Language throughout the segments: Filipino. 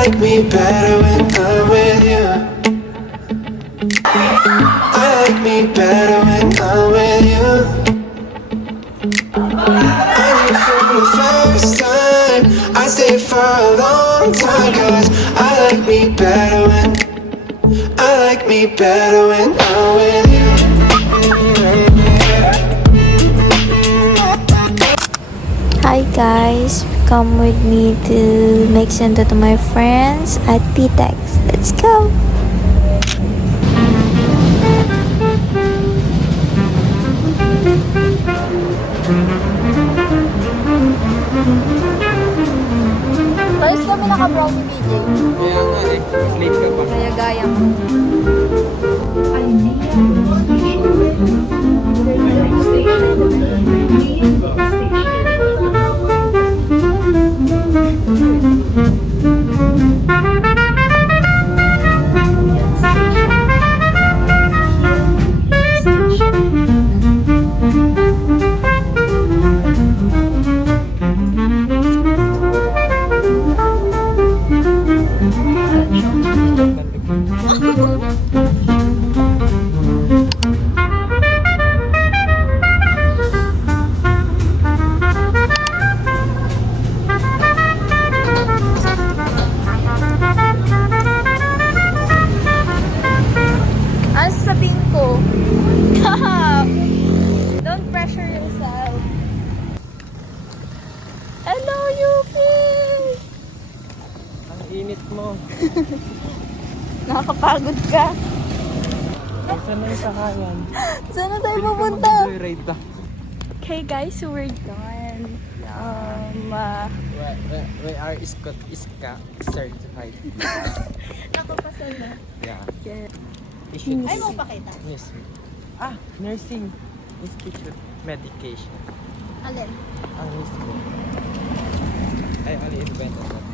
like me better when I'm with you. I like me better when I'm with you. I knew from the first time I stayed for a long time, 'cause I like me better when I'm with you. Hi guys, come with me to make sento to my friends at PTEX. Let's go! Palis kami naka-brownie BJ. Kaya nga eh, slave ka pa. Kaya gaya mo. Ano sasabihin ko? Don't pressure yourself. Hello, Yuki! Ang init mo. Nakakapagod ka. Saan na yung sakayan? Saan na tayo pupunta? Joyride ba? Okay guys, so we're done. We are Iska certified. Nakapasa na. Yeah. Yeah. Ay, mo pakita? Yes. Nursing Institute Medication. Alin? Ang mismo. I only invented that.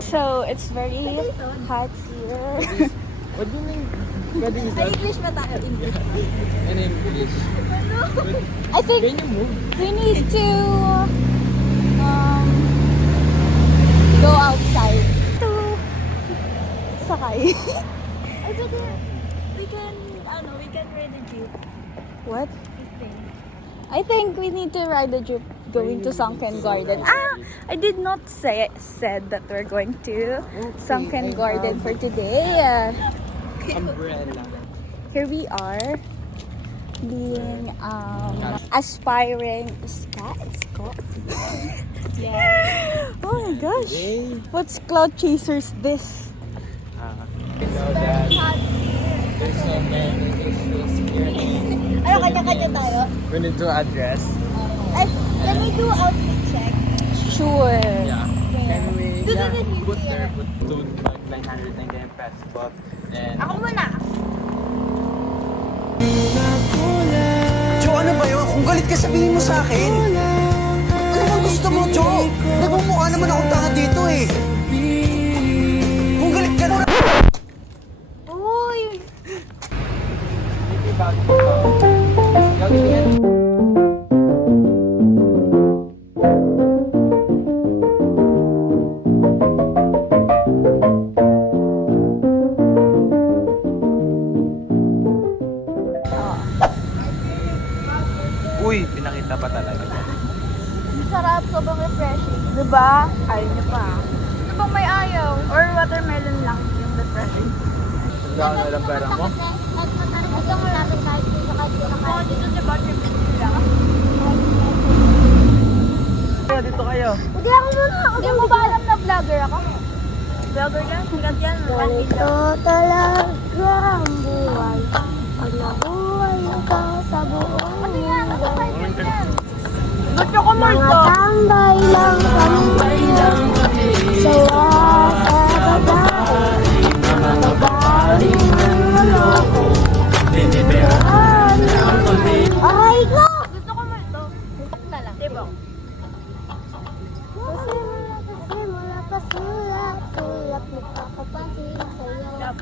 So, it's very hot here. What do you mean? What do you say? English ba tayo? English. In English. I think Can you move? we need to go outside to sakay. I think we can ride a jeep. What? I think we need to ride a jeep going to Sunken Garden. I did not said that we're going to Sunken Garden for today. Umbrella. Here we are being aspiring Scott. Yeah. Oh my gosh. Yay. What's Cloud Chasers this? You know that there's so many issues here. Ay, kanya-kanya tayo. We need to address. Can we do outfit check? Sure. Yeah. Can we Do the put there put 999 pesos but and Ako muna. Jo, ano ba yun? Kung galit ka, sabihin mo sa akin. Ano bang gusto mo, Jo? Nagmumukha naman akong tanga dito eh. Kung galit ka na... Uy! maybe bago pa. Gawin. Uy, pinakita pa talaga. Masarap, sobrang refreshing. Diba? Ayaw niyo pa. Ano bang may ayaw? Or watermelon lang yung refreshing? Gano'n na lang pera mo? Ito mo natin kahit dito kahit dito kahit dito sa buttermilk nila. Kaya dito kayo. Hindi ako muna. Hindi mo ba alam na vlogger ako? Vlogger yan? Sigat yan. Ganito talaga ang buhay. Pag nabuhay ka sa buong mundo. Gusto ko mo ito. Mga tambay lang kami. Sawa sa babae. Mga babae ng maloko. Aray ko! Gusto ko mo ito. Hukok na lang. Diba? Kasi mula pa sulat. Sulat mo kakapansin sa'yo.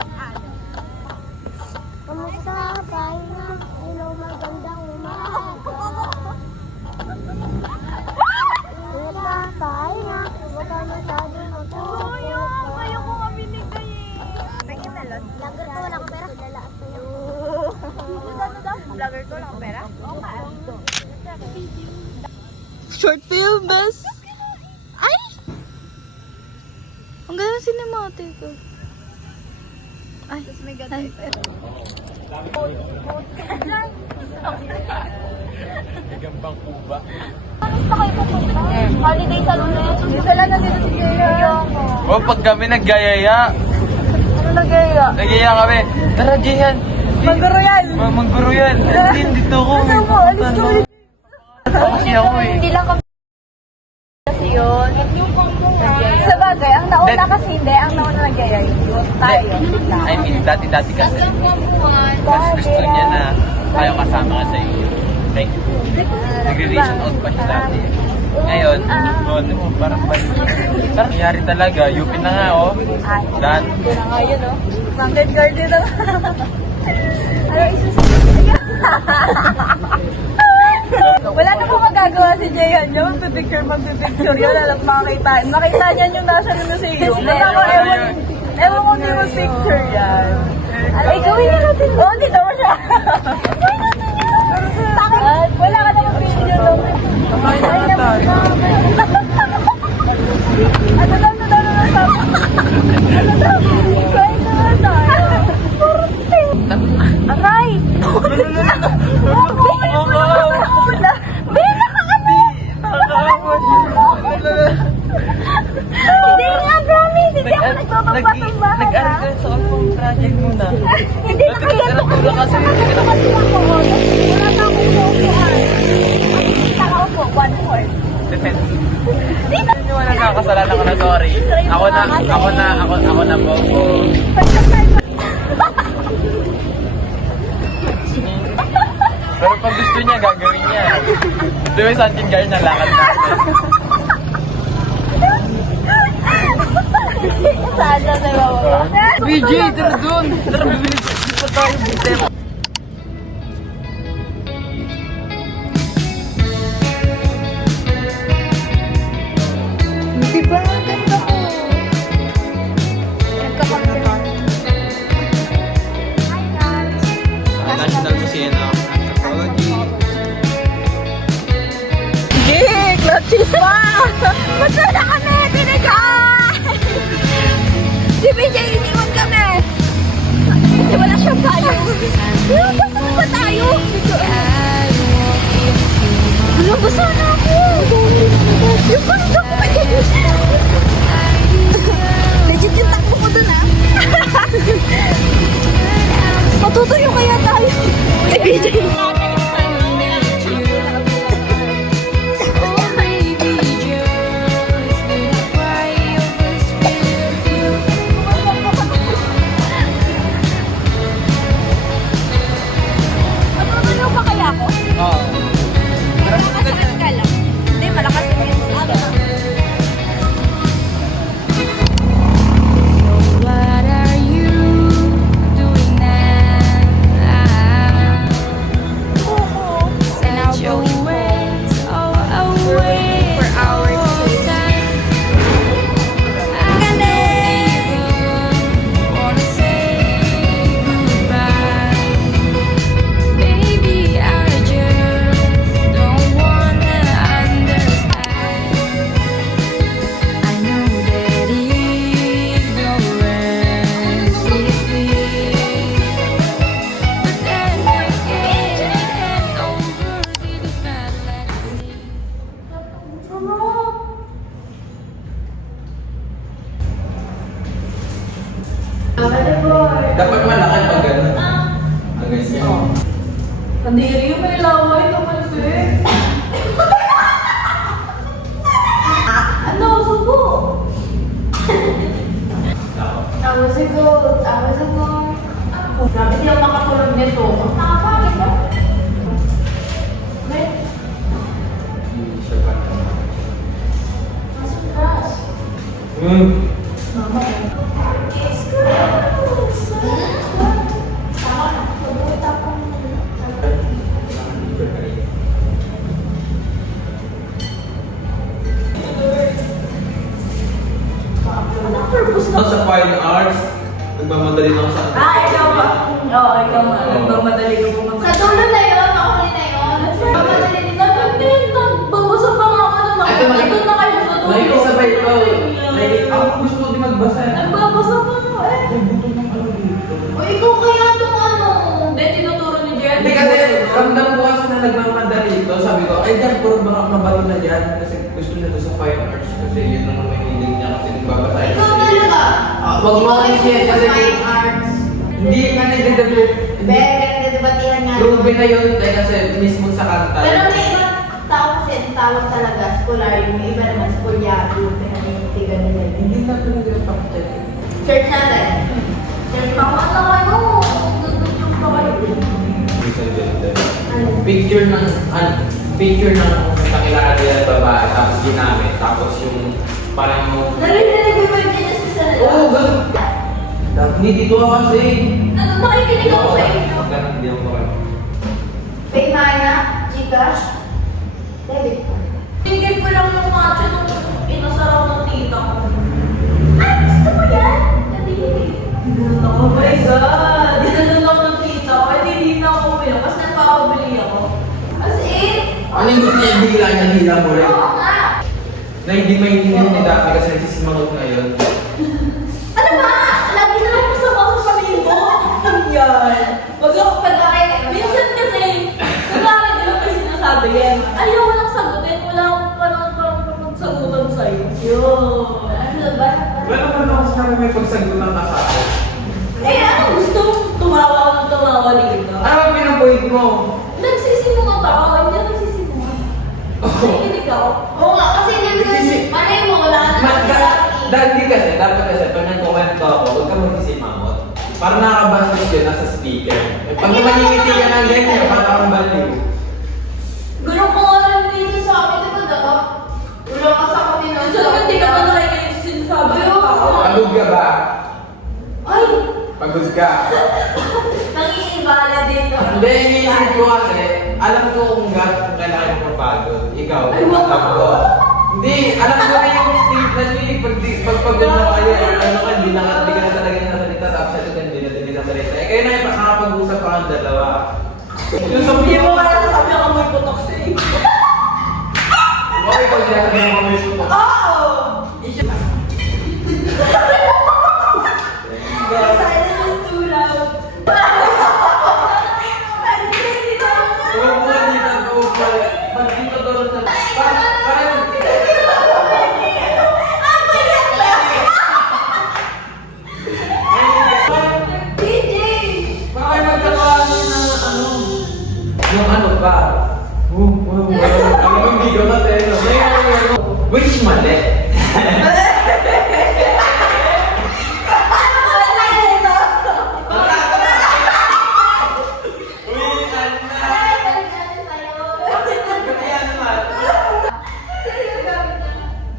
Kamusta tayo na? Hello, magandang umaga. Kamusta tayo na? Huwag ka masyado matulog. Parang cinematic. Ay, may ganda. Gambang kuba. Gusto kayo pupunta? Holiday sa Lunes. Isa lang na dito si Jaya. Oh, pag kami naggayaya. Ano nagaya? Nagaya kami. Tara, Jihan. Mangguro yan. Mangguro yan. Hindi, dito ko. Ano mo? Alis ka ulit. Kasi ako eh. Hindi lang kami kasi yun. Sa bagay, ang nauna kasi hindi. Ang nauna nagyaya yun. Tayo. I mean, dati-dati kasi. Mas gusto niya na tayo kasama ka sa iyo. Like, nagre-reason out pa siya dati. Ngayon, parang nangyari talaga. UP na nga, oh. Dan. Ito na nga yun, oh. Mountain Garden na. Ano, isusunod? Wala na po magagawa si Jayan yun. Magpipicture yun. Alam, makita niyan yung nasa museum. Ewan ko di mag-picture yan. Ay, gawin na natin. Oo, dito mo siya. Gawin natin yan. Bakit? Wala ka naman video lang. Ay, naman. Ano daw sabi? Ano daw? Gawin naman tayo. Aray! Hindi nga, promise. Hindi ako nagpapatumba. Nag-aral ka sa kapong project muna. Hindi na kaya ito kasi ako. Wala na akong upuan. Kita ka upo, 1/4. Defense. Hindi wala nakakasalanan ko na, sorry. Ako na po. Pero pag gusto niya, gagawin niya. Ito yung Santin Gar na lakad natin. Saan na nagawagawa? BJ, tara doon! Tara, bibili pa tayo. Butem. Di ba? Ganda ko. Nagkapagsalan. Hi guys. National Museum of Anthropology. Jake! Clutches pa! Basta na kami! Tinigay! Si BJ, iniwan kami! Kasi wala siyang bayo. Basta na ba tayo? Wala, basta na ako! Yung parang ako legit yung takbo ko dun, ah! Matutuyo kaya tayo! Si BJ! Matutuyo pa kaya ako? Oo. Malakas ka lang. Hindi, malakas ka yung sabi. What are you doing now? Set your ways all away for our time. I don't even wanna say goodbye. Baby, I just don't wanna understand. I know that ignorance is bliss, but then again, and over did not let me. Dapat malaki pag gano'n. Ang ganyan. Pandiri, may laway naman siya. Ano, subo? I was a goat. Grabe, di ako makatulog nito. Bakit ba? Sa fine arts, nagmamadali ako sa Ikaw ba? Oo, ikaw nga. Nagmamadali ka pumunta. Sa dulo na yun, makahuli na yun. Nagmamadali din. Nagbabasa pa nga ako naman. Ito na kayo sa dulo. Nakikisabay ko. Ako gusto din magbasa. Nagbabasa pa no eh. O ikaw kaya itong ano? Hindi, tinuturo ni Jen. Hindi kasi ramdam ko kasi na nagmamadali ito. Sabi ko, ay dyan, puro baka mabato na dyan. Kasi gusto niya to sa fine arts. Kasi yun naman may hiling niya kasi nagbabasa. Ikaw talaga. Wag mo kasi kasi Fine arts. hindi ka nagdadabit. Nagdebatihan nga. Ruby na yun kasi mismo sa kanta. Pero may ibang tao kasi ang tawag talaga scholaryo. May iba naman scholyado. Pinanitigan nila yun. Hindi na pinag-fact-check. Search natin. Search pa mo. Ano kayo? Tututong pa kayo. Picture ng kakilala nila ng babae tapos ginamit tapos yung parang yung Narinig mo ba yung Genesis sa nila? oo ganun hindi dito ako kasi Nakikinig ako sa inyo. ganun hindi ako kayo Paymana, Gcash, debit card. Tingin ko lang yung matcha nung inasaraw ng tita ko. Ay, gusto mo yan? Nadili. Oh my God! Dinala ako ng tita ko. Hindi na ako uminom kasi nagpapabili ako. As in? ano yung gusto niya hila mo rin Oo nga. na hindi maintindihan ni Daphne kasi nagsisimangot ngayon Ano ba? Lagi na lang masama sa sabihin mo. Yan! Wag ako Pagkakay, minsan kasi, nagkakaroon din ako may sinasabi yan. Ayaw ko lang sagutin. Wala akong panahon para magsagutan sa'yo. Yun. ano ba? wala naman ako sa may pagsagutan ka sa akin Eh, ano gusto mong tumawa ako ng tumawa dito? ano ang pinapoint mo? Nagsisimulot ako. Hindi ako nagsisimulot. Nakikinig ako. Oo nga, kasi hindi malay mo, wala ka naman sa Dati kasi, dapat kasi pag nagkomento ako, huwag ka magsisimamot. Parang nakabastos yun, nasa speaker. Eh, pag maningiti ka ng ganyan, parang kang baliw. Ganun ko nga rin minsan sa akin, diba daw? Wala ka sa akin na Minsan hindi ka pa nakikinig sa sinasabi ko. Pagod ka ba? Ay, Pagod ka. nangiibala din ako. Hindi, iniisip ko kasi, alam ko kung kailangan mo mapagod. Ikaw, Ay, wag ako. Hindi, alam ko na yung tip na yun. Pag pagod mo kayo, ano ka, hindi ka na talaga nasalita, tapos ito ka, hindi na nasalita. Eh, kayo na yung nakakapag-usap pa ang dalawa. Yung sa Hindi mo kaya sabi ako may putok siya eh. okay, pag sinasabi mo may sumo. Oo! Silence is too loud. Huwag mo nga dito, huwag mo. Pag dito doon sa... Parang... DJ! Bakit magkakaano ng ano? Yung ano ba? Ano yung video natin? Which mali? Kaya naman.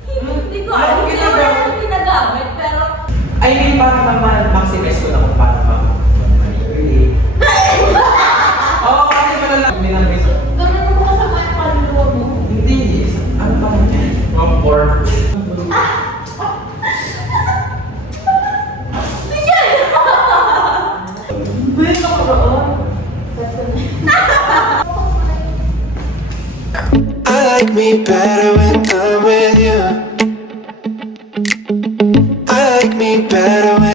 Hindi ko alam kung ano ginagamit, pero I mean, para naman maximize ko na kung paano ma-manipulate. Oo, kasi malala. Minamit. Ganun mo kasama yung kaluluwa mo. Hindi. Ano pa rin yan? Mga pork. I like me better when I'm with you. I like me better when